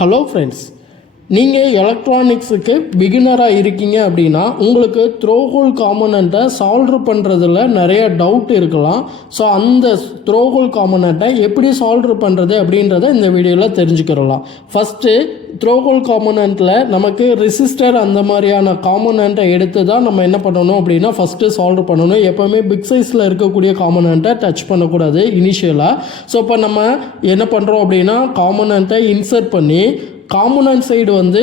Hello friends, நீங்கள் எலக்ட்ரானிக்ஸுக்கு பிகினராக இருக்கீங்க அப்படின்னா உங்களுக்கு த்ரோஹோல் காம்பனண்ட்டை சால்வ் பண்ணுறதுல நிறைய டவுட் இருக்கலாம். ஸோ அந்த த்ரோஹோல் காம்பனண்ட்டை எப்படி சால்வ் பண்ணுறது அப்படின்றத இந்த வீடியோவில் தெரிஞ்சுக்கிறலாம். ஃபஸ்ட்டு த்ரோஹோல் காம்பனண்ட்டில் நமக்கு ரெசிஸ்டர் அந்த மாதிரியான காம்பனண்ட்டை எடுத்து தான் நம்ம என்ன பண்ணணும் அப்படின்னா ஃபஸ்ட்டு சால்வ் பண்ணணும். எப்போவுமே பிக் சைஸில் இருக்கக்கூடிய காம்பனண்ட்டை டச் பண்ணக்கூடாது இனிஷியலாக. ஸோ இப்போ நம்ம என்ன பண்ணுறோம் அப்படின்னா காம்பனண்ட்டை இன்சர்ட் பண்ணி காம்பனண்ட் சைடு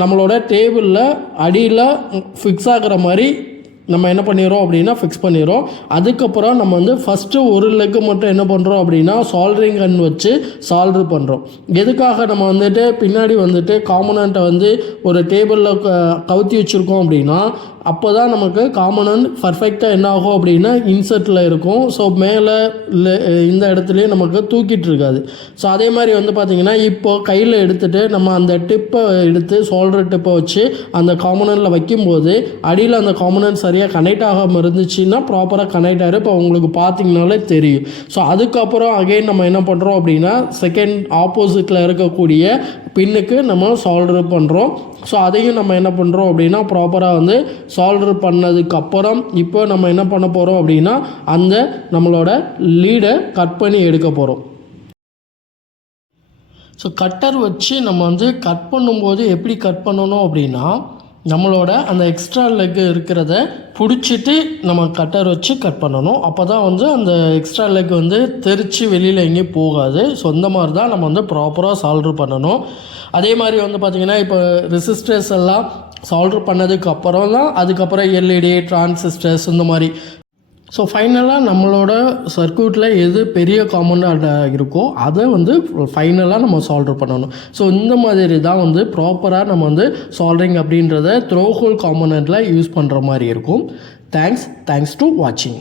நம்மளோட டேபிளில் அடியில் ஃபிக்ஸ் ஆகிற மாதிரி நம்ம என்ன பண்ணிடுறோம் அப்படின்னா ஃபிக்ஸ் பண்ணிடுறோம். அதுக்கப்புறம் நம்ம ஃபஸ்ட்டு ஒரு லெக்கு மட்டும் என்ன பண்ணுறோம் அப்படின்னா சால்ட்ரிங் கன் வச்சு சால்வ் பண்ணுறோம். எதுக்காக நம்ம பின்னாடி காம்பனண்ட்டை ஒரு டேபிளில் கவுத்தி வச்சுருக்கோம் அப்படின்னா அப்போ தான் நமக்கு காம்பனண்ட் பர்ஃபெக்டாக என்ன ஆகும் அப்படின்னா இன்சர்ட்டில் இருக்கும். ஸோ மேலே இந்த இடத்துலையே நமக்கு தூக்கிட்டு இருக்காது. ஸோ அதே மாதிரி பார்த்திங்கன்னா இப்போது கையில் எடுத்துகிட்டு நம்ம அந்த டிப்பை எடுத்து சோல்டர் டிப்பை வச்சு அந்த காம்பனண்ட்டில் வைக்கும்போது அடியில் அந்த காம்பனண்ட் சரியாக கனெக்ட் ஆகாமல் இருந்துச்சுன்னா ப்ராப்பராக கனெக்ட் ஆகிடும். இப்போ உங்களுக்கு பார்த்திங்கனாலே தெரியும். ஸோ அதுக்கப்புறம் அகெயின் நம்ம என்ன பண்ணுறோம் அப்படின்னா செகண்ட் ஆப்போசிட்டில் இருக்கக்கூடிய பின்னுக்கு நம்ம சால்டர் பண்ணுறோம். ஸோ அதையும் நம்ம என்ன பண்ணுறோம் அப்படின்னா ப்ராப்பராக சால்டர் பண்ணதுக்கப்புறம் இப்போ நம்ம என்ன பண்ண போகிறோம் அப்படின்னா அந்த நம்மளோட லீடை கட் பண்ணி எடுக்க போகிறோம். ஸோ கட்டர் வச்சு நம்ம கட் பண்ணும்போது எப்படி கட் பண்ணணும் அப்படின்னா நம்மளோட அந்த எக்ஸ்ட்ரா லெக்கு இருக்கிறத பிடிச்சிட்டு நம்ம கட்டர் வச்சு கட் பண்ணணும். அப்போ தான் அந்த எக்ஸ்ட்ரா லெக் தெரித்து வெளியில் எங்கேயும் போகாது. ஸோ இந்த மாதிரி தான் நம்ம ப்ராப்பராக சால்டர் பண்ணணும். அதே மாதிரி பார்த்திங்கன்னா இப்போ ரெசிஸ்டர்ஸ் எல்லாம் சால்டர் பண்ணதுக்கப்புறம் தான் அதுக்கப்புறம் எல்இடி டிரான்சிஸ்டர்ஸ் இந்த மாதிரி. ஸோ ஃபைனலாக நம்மளோட சர்க்யூட்டில் எது பெரிய காம்பனண்ட்டாக இருக்கோ அதை ஃபைனலாக நம்ம சால்டர் பண்ணணும். ஸோ இந்த மாதிரி தான் ப்ராப்பராக நம்ம சால்டரிங் அப்படின்றத த்ரோஹோல் காம்பனண்ட்டில் யூஸ் பண்ணுற மாதிரி இருக்கும். தேங்க்ஸ் டு வாட்சிங்.